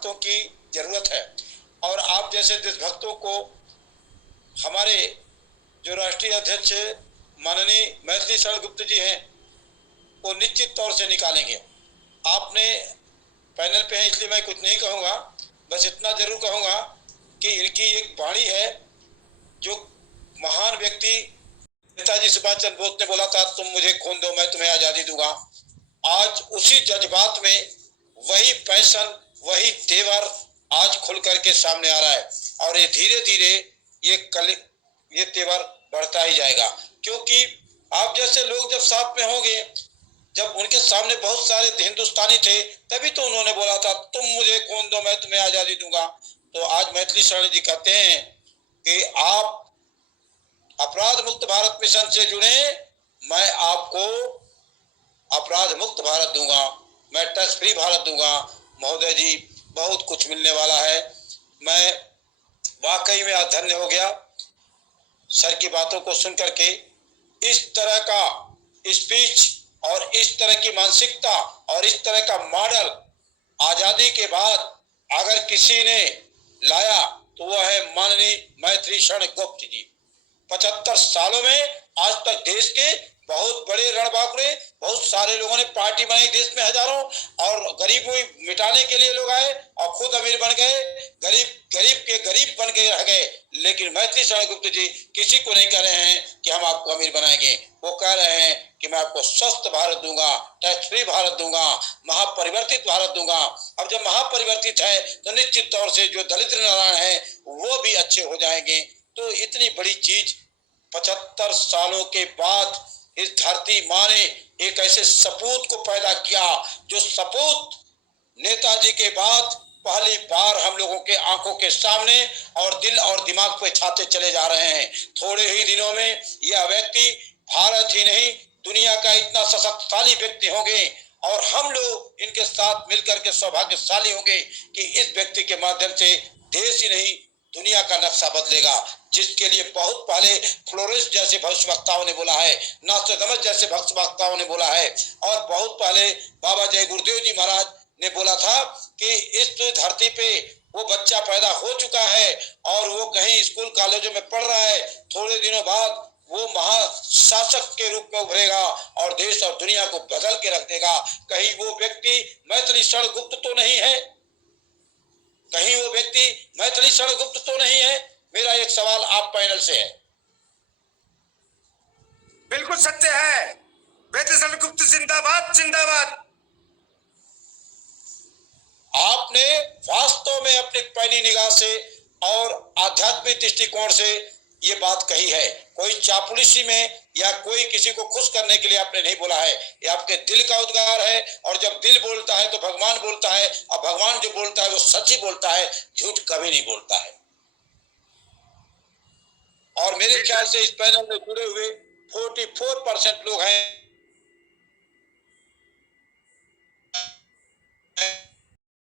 देशभक्तों की जरूरत है। और आप जैसे देशभक्तों को हमारे जो राष्ट्रीय अध्यक्ष माननीय मैथिली शरण गुप्त जी हैं, वो निश्चित तौर से निकालेंगे। आपने पैनल पे हैं इसलिए मैं कुछ नहीं कहूँगा, बस इतना जरूर कहूँगा कि इनकी एक वाणी है जो महान व्यक्ति नेताजी सुभाष चंद्र बोस ने बोला था, तुम मुझे खून दो मैं तुम्हें आजादी दूंगा। आज उसी जज्बात में वही पैशन, वही तेवर आज खुल करके सामने आ रहा है और ये धीरे धीरे ये तेवर बढ़ता ही जाएगा। क्योंकि आप जैसे लोग जब साथ में होंगे, जब उनके सामने बहुत सारे हिंदुस्तानी थे, तभी तो उन्होंने बोला था तुम मुझे खून दो मैं तुम्हें आजादी दूंगा। तो आज मैथिली शरण जी कहते हैं कि आप अपराध मुक्त भारत मिशन से जुड़े, मैं आपको अपराध मुक्त भारत दूंगा, मैं टैक्स फ्री भारत दूंगा। महोदय जी, बहुत कुछ मिलने वाला है। मैं वाकई में आज धन्य हो गया सर की बातों को सुन करके। इस तरह का स्पीच और इस तरह की मानसिकता और इस तरह का मॉडल आजादी के बाद अगर किसी ने लाया तो वह है माननीय मैथिली शरण गुप्त जी। 75 सालों में आज तक देश के बहुत बड़े रणबांकुरे, बहुत सारे लोगों ने पार्टी बनाई देश में हजारों, और गरीबी मिटाने के लिए लोग आए और खुद अमीर बन गए, गरीब गरीब के गरीब बन के रह गए। लेकिन मैथिली शरण गुप्त जी किसी को नहीं कह रहे हैं कि हम आपको अमीर बनाएंगे, वो कह रहे हैं कि मैं आपको स्वस्थ भारत दूंगा, टैक्स फ्री भारत दूंगा, महापरिवर्तित भारत दूंगा। अब जब महापरिवर्तित है तो निश्चित तौर से जो दलित नारायण है वो भी अच्छे हो जाएंगे। तो इतनी बड़ी चीज 75 सालों के बाद इस धरती माँ ने एक ऐसे सपूत को पैदा किया, जो सपूत नेताजी के बाद पहली बार हम लोगों के आंखों के सामने और दिल और दिमाग पे छाते चले जा रहे हैं। थोड़े ही दिनों में यह व्यक्ति भारत ही नहीं दुनिया का इतना सशक्तिशाली व्यक्ति होंगे और हम लोग इनके साथ मिलकर के सौभाग्यशाली होंगे कि इस व्यक्ति के माध्यम से देश ही नहीं दुनिया का नक्शा बदलेगा, जिसके लिए बहुत पहले फ्लोरेंस जैसे भविष्यवक्ताओं ने बोला है, नास्ट्राडामस जैसे भविष्यवक्ताओं ने बोला है, और बहुत पहले बाबा जय गुरुदेव जी महाराज ने बोला था कि इस धरती पे वो बच्चा पैदा हो चुका है और वो कहीं स्कूल कॉलेजों में पढ़ रहा है, थोड़े दिनों बाद वो महाशासक के रूप में उभरेगा और देश और दुनिया को बदल के रख देगा। कहीं वो व्यक्ति मैथिली शरण गुप्त तो नहीं है? कहीं वो व्यक्ति मैथिली शरण गुप्त तो नहीं है? मेरा एक सवाल आप पैनल से है। बिल्कुल सत्य है। मैथिली शरण गुप्त जिंदाबाद जिंदाबाद। आपने वास्तव में अपनी पैनी निगाह से और आध्यात्मिक दृष्टिकोण से ये बात कही है, कोई चापलूसी में या कोई किसी को खुश करने के लिए आपने नहीं बोला है, ये आपके दिल का उद्गार है। और जब दिल बोलता है तो भगवान बोलता है, और भगवान जो बोलता है वो सच ही बोलता है, झूठ कभी नहीं बोलता है। और मेरे ख्याल से इस पैनल में जुड़े हुए 44% लोग हैं